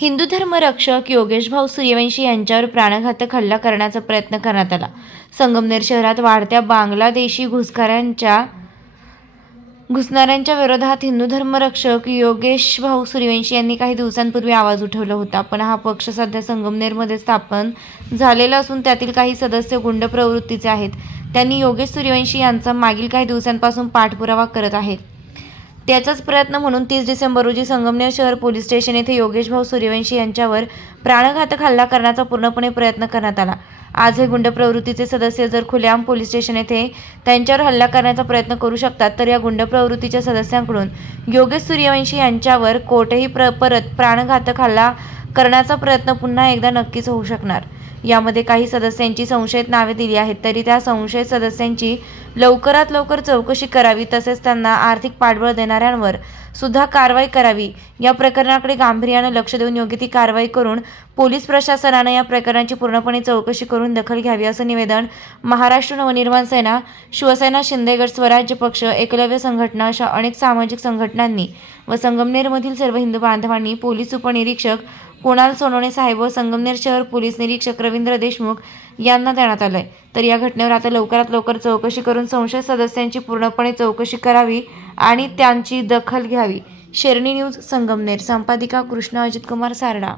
हिंदू धर्मरक्षक योगेश भाऊ सूर्यवंशी यांच्यावर प्राणघातक हल्ला करण्याचा प्रयत्न करण्यात आला. संगमनेर शहरात वाढत्या बांगलादेशी घुसणाऱ्यांच्या विरोधात हिंदू धर्मरक्षक योगेश भाऊ सूर्यवंशी यांनी काही दिवसांपूर्वी आवाज उठवला होता. पण हा पक्ष सध्या संगमनेरमध्ये स्थापन झालेला असून त्यातील काही सदस्य गुंड प्रवृत्तीचे आहेत. त्यांनी योगेश सूर्यवंशी यांचा मागील काही दिवसांपासून पाठपुरावा करत आहेत. त्याचाच प्रयत्न म्हणून 30 डिसेंबर रोजी संगमनेर शहर पोलीस स्टेशन येथे योगेश भाऊ सूर्यवंशी यांच्यावर प्राणघातक हल्ला करण्याचा पूर्णपणे प्रयत्न करण्यात आला. आज हे गुंड प्रवृत्तीचे सदस्य जर खुलेआम पोलीस स्टेशन येथे त्यांच्यावर हल्ला करण्याचा प्रयत्न करू शकतात तर या गुंड प्रवृत्तीच्या सदस्यांकडून योगेश सूर्यवंशी यांच्यावर कोठेही परत प्राणघातक हल्ला करण्याचा प्रयत्न पुन्हा एकदा नक्कीच होऊ शकणार. यामध्ये काही सदस्यांची संशयित नावे दिली आहेत, तरी त्या संशयित सदस्यांची लवकरात लवकर चौकशी करावी तसेच त्यांना आर्थिक पाठबळ देणाऱ्यांवर सुद्धा कारवाई करावी. या प्रकरणाकडे गांभीर्याने लक्ष देऊन योग्य ती कारवाई करून पोलीस प्रशासनाने या प्रकरणाची पूर्णपणे चौकशी करून दखल घ्यावी असं निवेदन महाराष्ट्र नवनिर्माण सेना, शिवसेना, शिंदेगड स्वराज्य पक्ष, एकलव्य संघटना अशा अनेक सामाजिक संघटनांनी व संगमनेरमधील सर्व हिंदू बांधवांनी पोलीस उपनिरीक्षक कुणाल सोनवणे साहेब व संगमनेर शहर पोलीस निरीक्षक रवींद्र देशमुख यांना देण्यात आलंय. तर या घटनेवर आता लवकरात लवकर चौकशी करून संशयित सदस्यांची पूर्णपणे चौकशी करावी आणि त्यांची दखल घ्यावी. शेरणी न्यूज संगमनेर. संपादिका कृष्णा अजितकुमार सारडा.